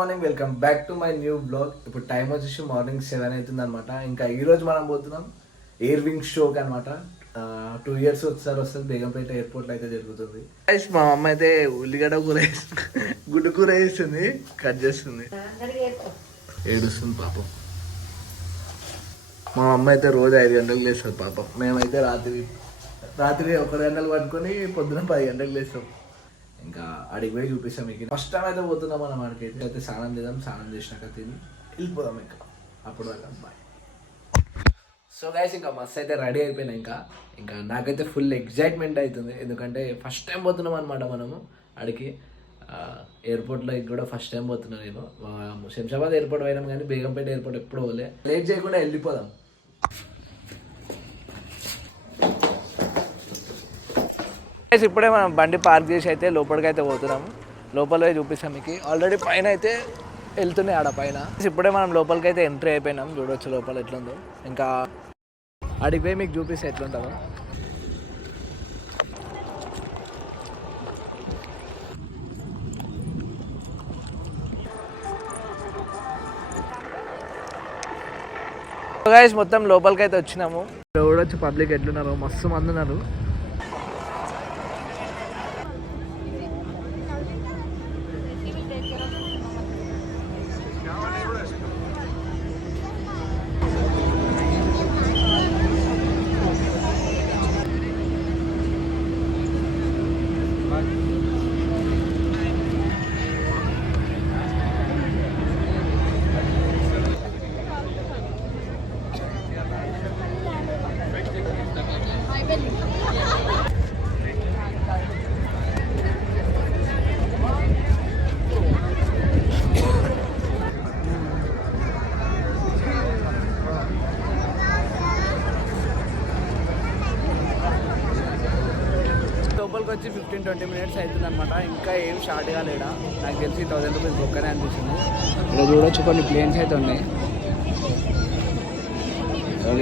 Morning welcome back to my new blog. ఇప్పుడు టైం వచ్చేసి మార్నింగ్ 7 అవుతుంది అనమాట. ఇంకా ఈ రోజు మనం పోతున్నాం ఎయిర్ వింగ్ షోకి అనమాట. 2 years ఒకసారి వస్తుంది, బేగంపేట ఎయిర్పోర్ట్లో అయితే జరుగుతుంది. మా అమ్మ అయితే ఉల్లిగడ్డ కూర గుడ్డు కూర వేస్తుంది, కట్ చేస్తుంది, ఏడుస్తుంది పాపం. మా అమ్మ అయితే రోజు 5 గంటలకు లేస్తుంది పాపం. మేమైతే రాత్రి 1 గంటలు పట్టుకొని పొద్దున 10 గంటలకు లేస్తాం. ఇంకా అడిగి పోయి చూపిస్తాం మీకు. ఫస్ట్ టైం అయితే పోతున్నాం మనం అక్కడికి. అయితే స్నానం చేద్దాం, స్నానం చేసినాక తిని వెళ్ళిపోదాం. ఇంకా అప్పుడు దాకా బాయ్. సో గైస్ ఇంకా మస్తు అయితే రెడీ అయిపోయినా. ఇంకా నాకైతే ఫుల్ ఎగ్జైట్మెంట్ అవుతుంది, ఎందుకంటే ఫస్ట్ టైం పోతున్నాం అనమాట మనము అడిగి. ఎయిర్పోర్ట్లో కూడా ఫస్ట్ టైం పోతున్నాను నేను. శంషాబాద్ ఎయిర్పోర్ట్ పోయినాం కానీ బేగంపేట ఎయిర్పోర్ట్ ఎప్పుడు పోలే. లేట్ చేయకుండా వెళ్ళిపోదాం. ఇప్పుడే మనం బండి పార్క్ చేసి అయితే లోపలికి అయితే పోతున్నాము. లోపల చూపిస్తాం మీకు. ఆల్రెడీ పైన అయితే వెళ్తున్నాయి ఆడ పైన. ఇప్పుడే మనం లోపలికి అయితే ఎంట్రీ అయిపోయినాం. చూడవచ్చు లోపల ఎట్లుందో. ఇంకా అడిగిపోయి మీకు చూపిస్తే ఎట్లుంటుందో. గైస్ మొత్తం లోపలికి అయితే వచ్చినాము. చూడవచ్చు పబ్లిక్ ఎట్లున్నారు, మస్తు మంది ఉన్నారు. లోపలికి వచ్చి 15-20 minutes అవుతుంది అనమాట. ఇంకా ఏం స్టార్ట్ కాలేడా. నాకు తెలిసి 1000 రూపీస్ బొక్కనే అనిపిస్తుంది. ఇక్కడ చూడొచ్చు కొన్ని ప్లేన్స్ అయితే ఉన్నాయి.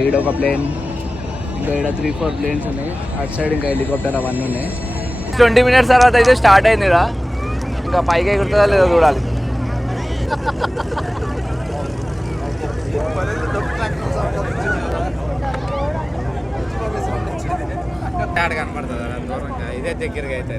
ఈడ ఒక ప్లేన్, ఇంకా ఇక్కడ 3-4 ప్లేన్స్ ఉన్నాయి. అటు సైడ్ ఇంకా హెలికాప్టర్ అవన్నీ ఉన్నాయి. 20 minutes తర్వాత అయితే స్టార్ట్ అయింది ఇక్కడ. ఇంకా పైకి ఎగురుతుందా లేదో చూడాలి. కనపడుతుంది దూరంగా, ఇదే దగ్గరగా అయితే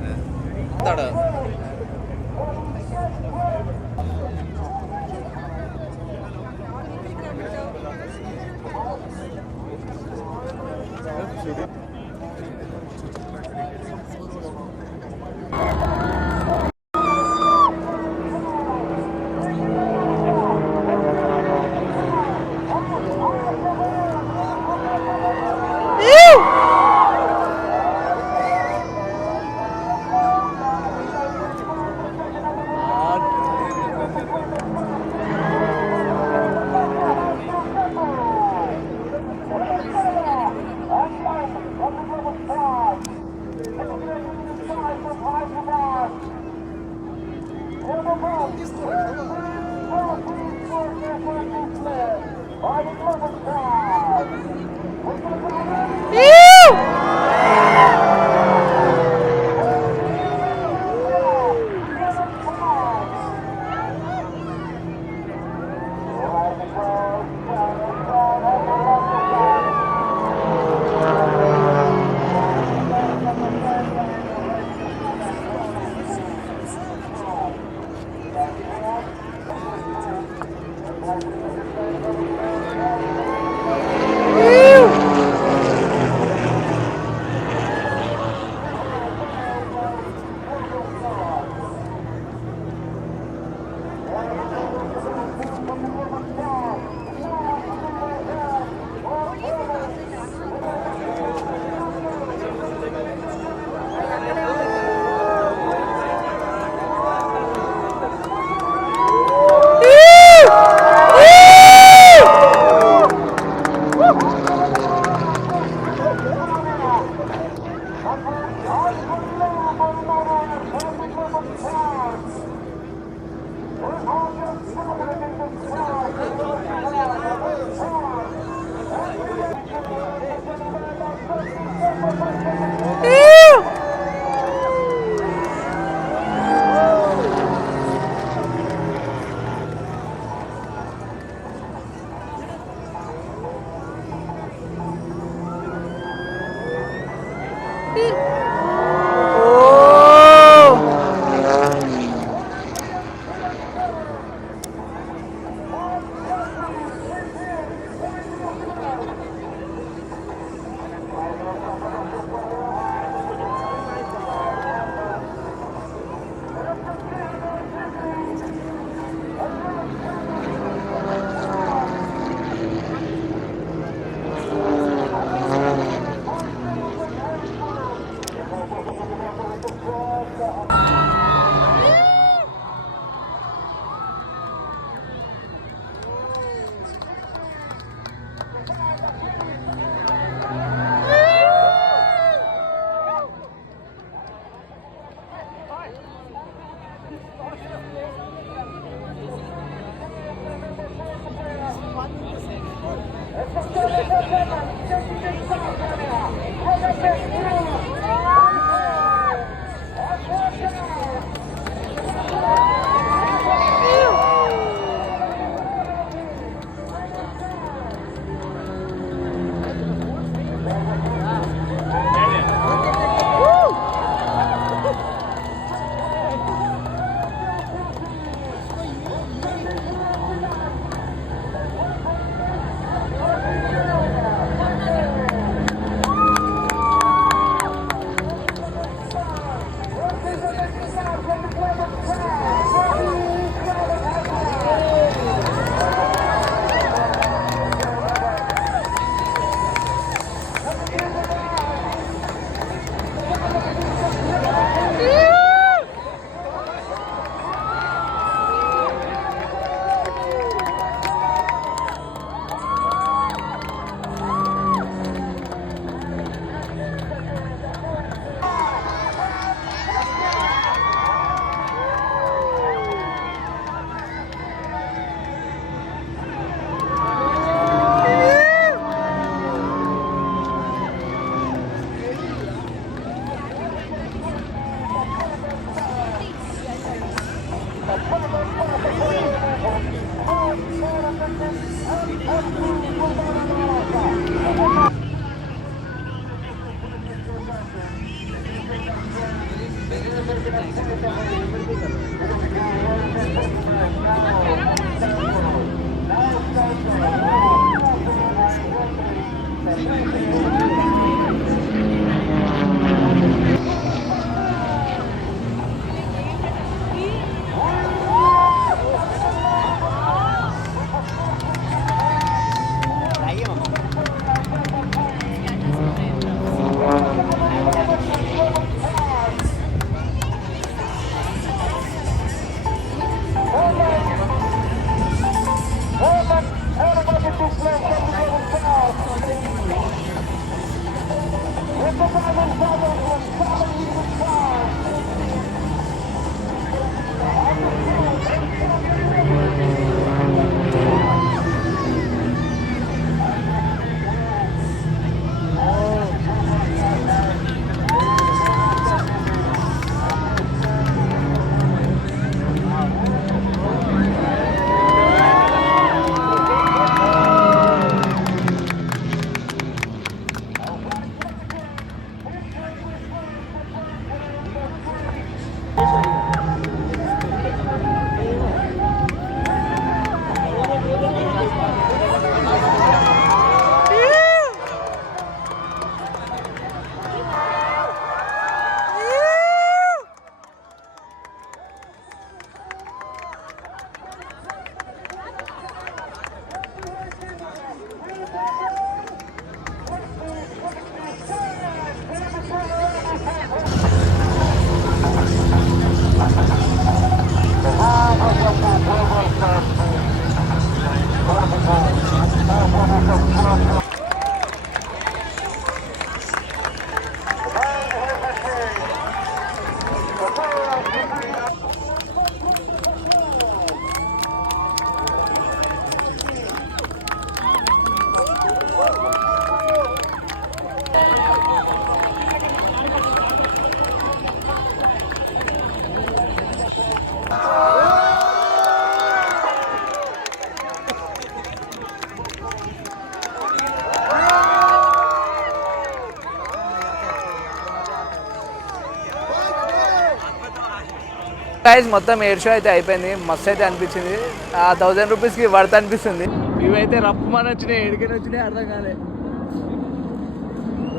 గైస్ మొత్తం ఎయిర్ షో అయితే అయిపోయింది, మస్తు అయితే అనిపించింది. ఆ 1000 రూపీస్కి వర్త్ అనిపిస్తుంది. ఇవైతే రప్పమని వచ్చినాయి, ఎడికని వచ్చినాయి అర్థం కాలే.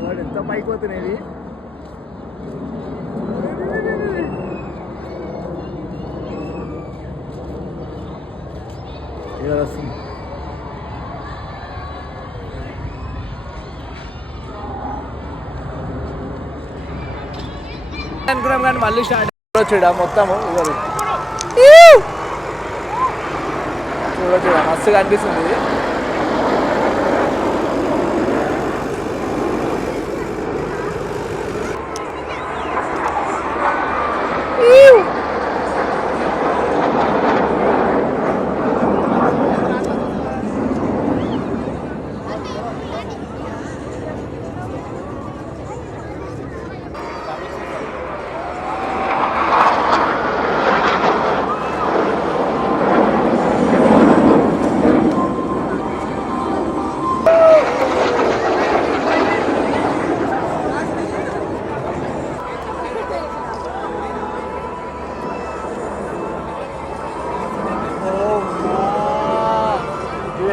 వాడు ఎంత పైకి పోతున్నాయి. ఇవాళ వస్తుంది అనుకున్నాం కానీ మళ్ళీ స్టార్ట్ చూడ మొత్తము. చూడ మస్తుగా అనిపిస్తుంది ఇది.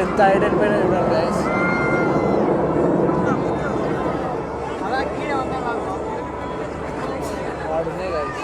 ఎంత హైడెడ్ పైన చూడండి గైస్. వాడున్నాయి గైస్.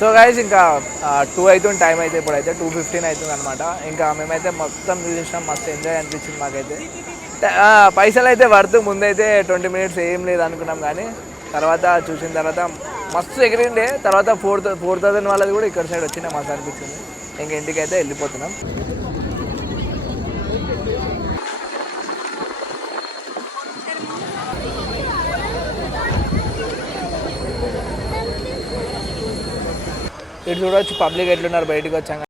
సో గైస్ ఇంకా 2 అవుతుంది టైం అయితే, ఇప్పుడైతే 2:15 అవుతుంది అనమాట. ఇంకా మేమైతే మొత్తం చూసినాం, మస్తు ఎంజాయ్ అనిపించింది మాకైతే. పైసలు అయితే పడుతూ ముందైతే 20 మినిట్స్ ఏం లేదు అనుకున్నాం, కానీ తర్వాత చూసిన తర్వాత మస్తు ఎగిరిండే. తర్వాత 4,000 వాళ్ళది కూడా ఇక్కడ సైడ్ వచ్చినా మస్తు అనిపించింది. ఇంక ఇంటికి అయితే వెళ్ళిపోతున్నాం. ఇటు చూడవచ్చు పబ్లిక్ ఎట్లున్నారు బయటకు వచ్చాక.